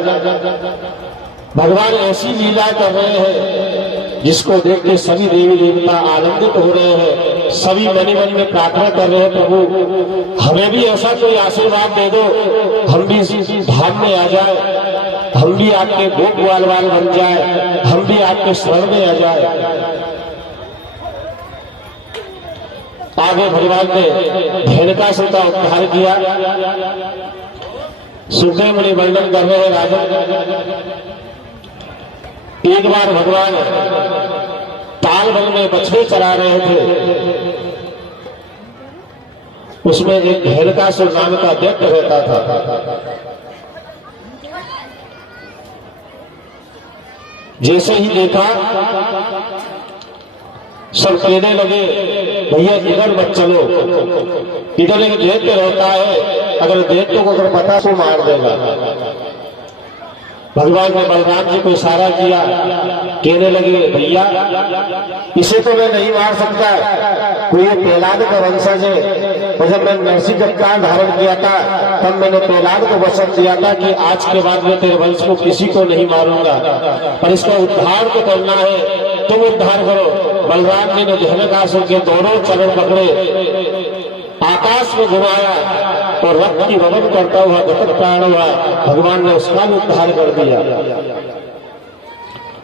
राजन, भगवान ऐसी लीला कर रहे हैं जिसको देख के सभी देवी देवता आनंदित हो रहे हैं। सभी मन मन में प्रार्थना कर रहे हैं, प्रभु हमें भी ऐसा कोई आशीर्वाद दे दो, हम भी धाम में आ जाए, हम भी आपके गोप ग्वालवाल बन जाए, हम भी आपके शरण में आ जाए। आगे भगवान ने धेनुकासुर का उद्धार किया। सुखदेव मुनि वर्णन कर रहे हैं राजन, एक बार भगवान ताल वन में बछड़े चरा रहे थे, उसमें एक धेनुकासुर नाम का दैत्य रहता था। जैसे ही देखा सब कहने लगे, भैया इधर मत चलो, इधर एक दैत्य रहता है, अगर दैत्य को अगर पता तो मार देगा। भगवान ने बलराम जी को इशारा किया, कहने लगे भैया इसे तो मैं नहीं मार सकता, कोई प्रहलाद का वंशज है, और जब मैं नरसिंह अवतार धारण किया था तब मैंने प्रहलाद को वचन दिया था कि आज के बाद मैं तेरे वंश को किसी को नहीं मारूंगा, पर इसका उद्धार तो करना है, तुम उद्धार करो। बलराम जी ने धेनुकासुर के दोनों चरण पकड़े, आकाश में घुमाया और रक्त की वमन करता हुआ गतक प्राण हुआ, भगवान ने उसका भी उद्धार कर दिया।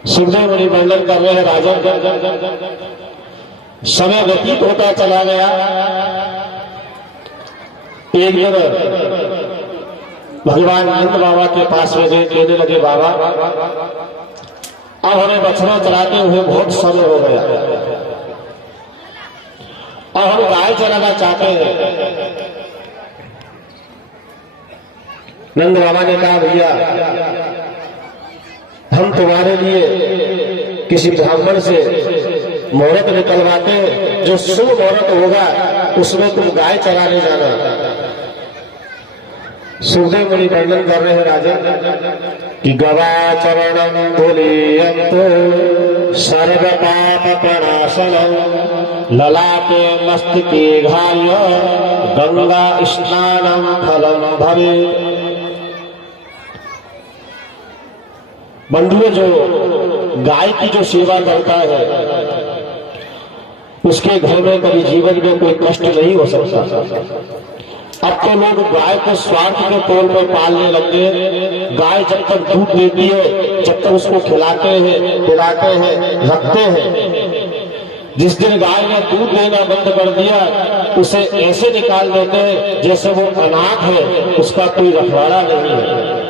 सुखदेव मुनि वर्णन कर रहे हैं राजन, समय व्यतीत होता चला गया। एक दिन भगवान नंद बाबा के पास में गए, कहने लगे बाबा अब हमें बछड़ा चराते हुए बहुत समय हो गया, अब हम गाय चराना चाहते हैं। नंद बाबा ने कहा भैया हम तुम्हारे लिए किसी ब्राह्मण से मुहूर्त निकलवाते हैं, जो शुभ मुहूर्त होगा उसमें तुम गाय चराने जाना। सुखदेव मुनि वर्णन कर रहे हैं राजन कि गवाचरणं धुलीयन्तु सर्व पाप प्रणाशनं ललाटे मस्तके घाय गंगा स्नानं फलं भवेत्। बंधुओं, जो गाय की जो सेवा करता है उसके घर में कभी जीवन में कोई कष्ट नहीं हो सकता। अब तो लोग गाय को स्वार्थ के तौर पर पालने लगे। गाय जब तक दूध देती है, जब तक उसको खिलाते हैं, पिलाते हैं, रखते हैं, जिस दिन गाय ने दूध देना बंद कर दिया उसे ऐसे निकाल देते हैं जैसे वो अनाथ है, उसका कोई रखवाला नहीं है।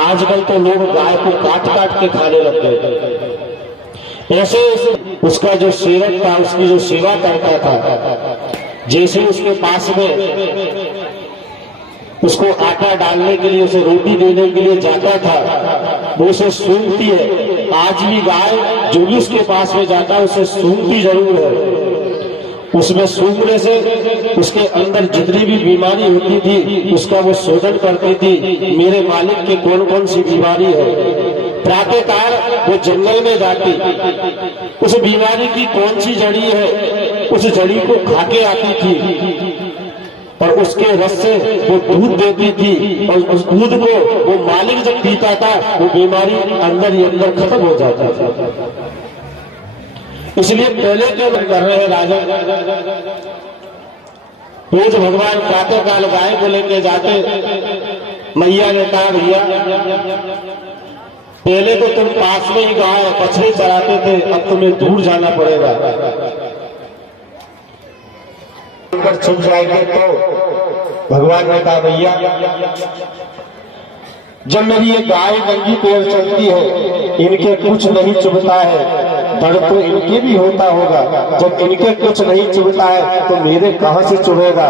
आजकल तो लोग गाय को काट काट के खाने लग गए। ऐसे उसका जो सेवक था, उसकी जो सेवा करता था, जैसे उसके पास में उसको आटा डालने के लिए, उसे रोटी देने के लिए जाता था, वो उसे सूंघती है। आज भी गाय जो भी उसके पास में जाता है उसे सूंघती जरूर है। उसमें सूंघने से उसके अंदर जितनी भी बीमारी होती थी उसका वो शोधन करती थी, मेरे मालिक की कौन कौन सी बीमारी है। प्रातःकाल वो जंगल में जाती, उस बीमारी की कौन सी जड़ी है उस जड़ी को खाके आती थी और उसके रस से वो दूध देती थी, और उस दूध को वो मालिक जब पीता था वो बीमारी अंदर ही अंदर खत्म हो जाती थी। इसलिए पहले क्या कर रहे हैं राजा, रोज भगवान प्रातःकाल गाय को लेके जाते। मैया ने कहा भैया पहले तो तुम पास में ही गाय बछड़े चराते थे, अब तुम्हें दूर जाना पड़ेगा। छुप जाएंगे तो भगवान ने कहा भैया जब मेरी ये गाय नंगी पैर चलती है, इनके कुछ नहीं चुभता है, दर्द तो इनके भी होता होगा, जब इनके कुछ नहीं चुभता है तो मेरे कहां से चुभेगा।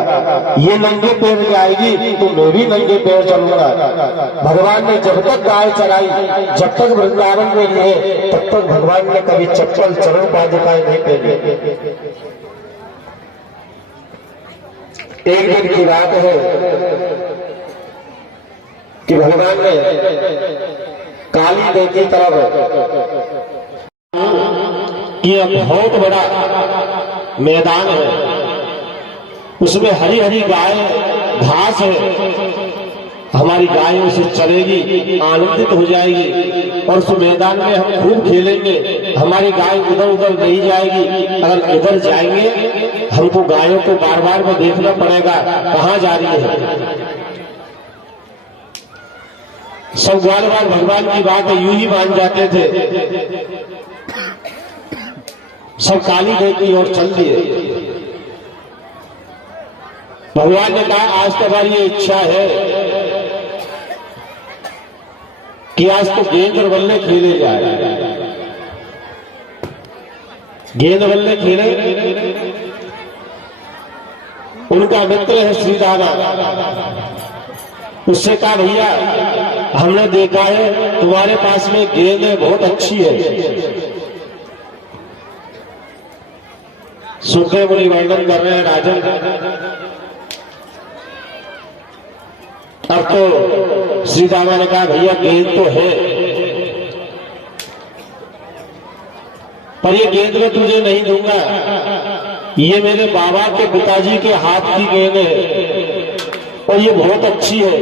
ये नंगे पैर जाएगी तो मैं भी नंगे पैर चलूंगा। भगवान ने जब तक गाय चराई, जब तक वृंदावन में रहे, तब तक भगवान ने कभी चप्पल चरण पादुकाएं नहीं पहनी। एक दिन की बात है कि भगवान ने काली नदी की तरफ, ये बहुत बड़ा मैदान है, उसमें हरी हरी गाय घास है, हमारी गाय उसे चरेगी, आनंदित हो जाएगी और उस मैदान में हम खूब खेलेंगे। हमारी गाय उधर उधर नहीं जाएगी। अगर इधर जाएंगे हमको गायों को बार बार में देखना पड़ेगा कहाँ जा रही है। सब बार बार भगवान की बात यूं ही मान जाते थे। सब काली देवी और चल दिए। भगवान ने कहा आज तो हमारी ये इच्छा है कि आज तो गेंद और बल्ले खेले जाए। गेंद बल्ले खेले। उनका मित्र है श्री राधा। उससे कहा भैया हमने देखा है तुम्हारे पास में गेंद बहुत अच्छी है। सुखदेव मुनि वर्णन कर रहे हैं राजन। अब तो श्री रामा ने कहा भैया गेंद तो है पर ये गेंद मैं तुझे नहीं दूंगा। ये मेरे बाबा के पिताजी के हाथ की गेंद है और ये बहुत अच्छी है।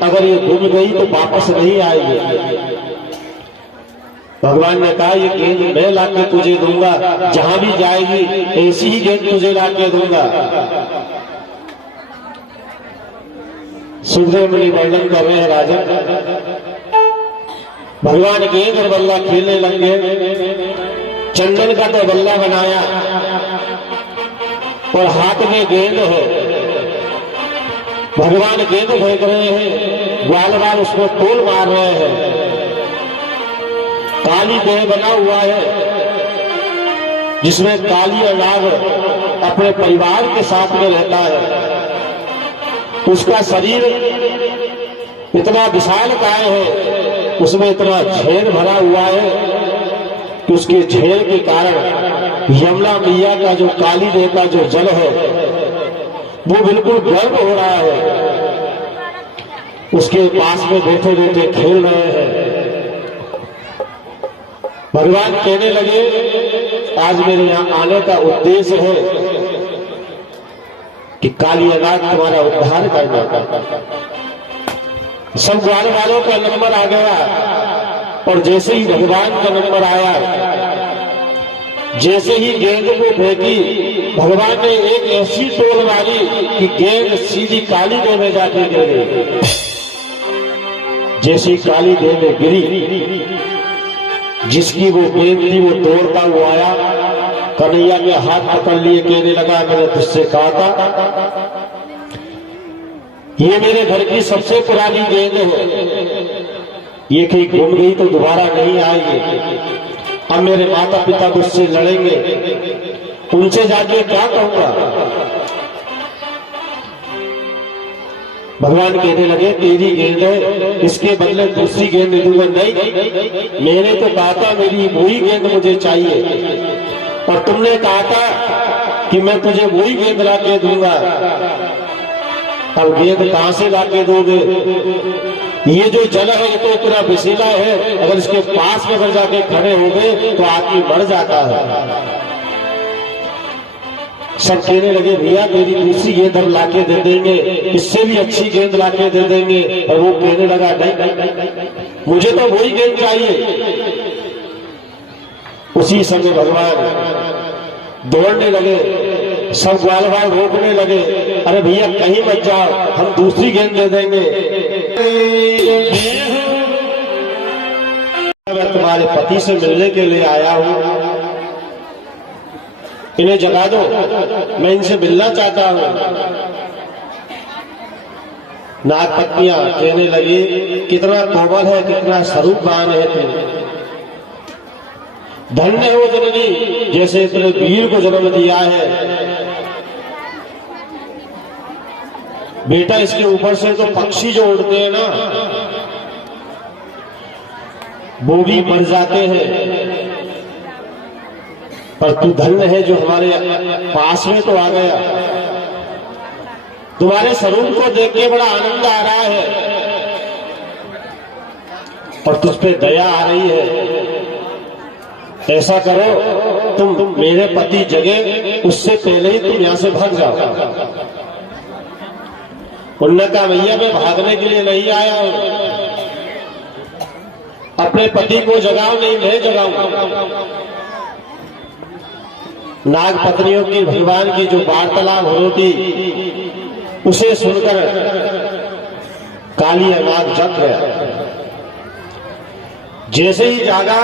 अगर ये गुम गई तो वापस नहीं आएगी। भगवान ने कहा ये गेंद मैं लाके तुझे दूंगा। जहां भी जाएगी ऐसी ही गेंद तुझे लाके दूंगा। सुखदेव मुनि वर्णन कर रहे हैं राजन। भगवान गेंद और बल्ला खेलने लगे। चंदन का तो बल्ला बनाया और हाथ में गेंद है। भगवान गेंद फेंक रहे हैं, ग्वाल बाल उसको टोल मार रहे हैं। काली देह बना हुआ है जिसमें काली और नाग अपने परिवार के साथ में रहता है। उसका शरीर इतना विशाल काय है, उसमें इतना झेल भरा हुआ है कि उसके झेल के कारण यमुना मैया का जो काली देह का जो जल है वो बिल्कुल गर्म हो रहा है। उसके पास में बैठे बैठे खेल रहे हैं। भगवान कहने लगे आज मेरे यहाँ आने का उद्देश्य है कि काली अनाथ तुम्हारा उद्धार करना। सब ग्वाल वालों का नंबर आ गया और जैसे ही भगवान का नंबर आया, जैसे ही गेंद को फेंकी, भगवान ने एक ऐसी टोल मारी कि गेंद सीधी काली देह में जाके गिर गई। जैसी काली देह में गिरी, जिसकी वो गेंद थी वो दौड़ता हुआ आया, कन्हैया के हाथ पकड़ लिए, कहने लगा मैंने तुझसे कहा था ये मेरे घर की सबसे पुरानी गेंद है, ये कहीं घूम गई तो दोबारा नहीं आएगी। अब मेरे माता पिता मुझसे लड़ेंगे, उनसे जाके क्या कहूंगा। भगवान कहने लगे तेरी गेंद है, इसके बदले दूसरी गेंद दे दूंगा। नहीं, मैंने तो कहा था मेरी वही गेंद मुझे चाहिए और तुमने कहा था कि मैं तुझे वही गेंद ला के दूंगा। अब गेंद कहां से ला के दोगे? ये जो जल है ये तो इतना विशीला है, अगर इसके पास में अगर जाके खड़े हो गए तो आदमी मर जाता है। सब कहने लगे भैया तेरी दूसरी गेंद हम लाके दे देंगे, इससे भी अच्छी गेंद लाके दे देंगे। और वो कहने लगा नहीं, मुझे तो वही गेंद चाहिए। उसी समय भगवान दौड़ने लगे, सब ग्वाल बाल रोकने लगे, अरे भैया कहीं मत जाओ, हम दूसरी गेंद दे देंगे। मैं तुम्हारे पति से मिलने के लिए आया हूं, इन्हें जगा दो, मैं इनसे मिलना चाहता हूं। नागपत्नियां कहने लगी कितना कोमल है, कितना स्वरूपवान है तू, धन्य हो जननी, जैसे इतने वीर को जन्म दिया है। बेटा इसके ऊपर से तो पक्षी जो उड़ते हैं ना वो भी मर जाते हैं, पर तू धन्य है जो हमारे पास में तो आ गया। तुम्हारे स्वरूप को देख के बड़ा आनंद आ रहा है और तुझ पे दया आ रही है। ऐसा करो तुम मेरे पति जगे उससे पहले ही तुम यहां से भाग जाओ। उन्होंने कहा भैया मैं भागने के लिए नहीं आया हूं, अपने पति को जगाओ, नहीं मैं जगाऊंगा। नाग पत्नियों की भगवान की जो वार्तालाप हो रही थी उसे सुनकर कालिया नाग जग गया। जैसे ही जागा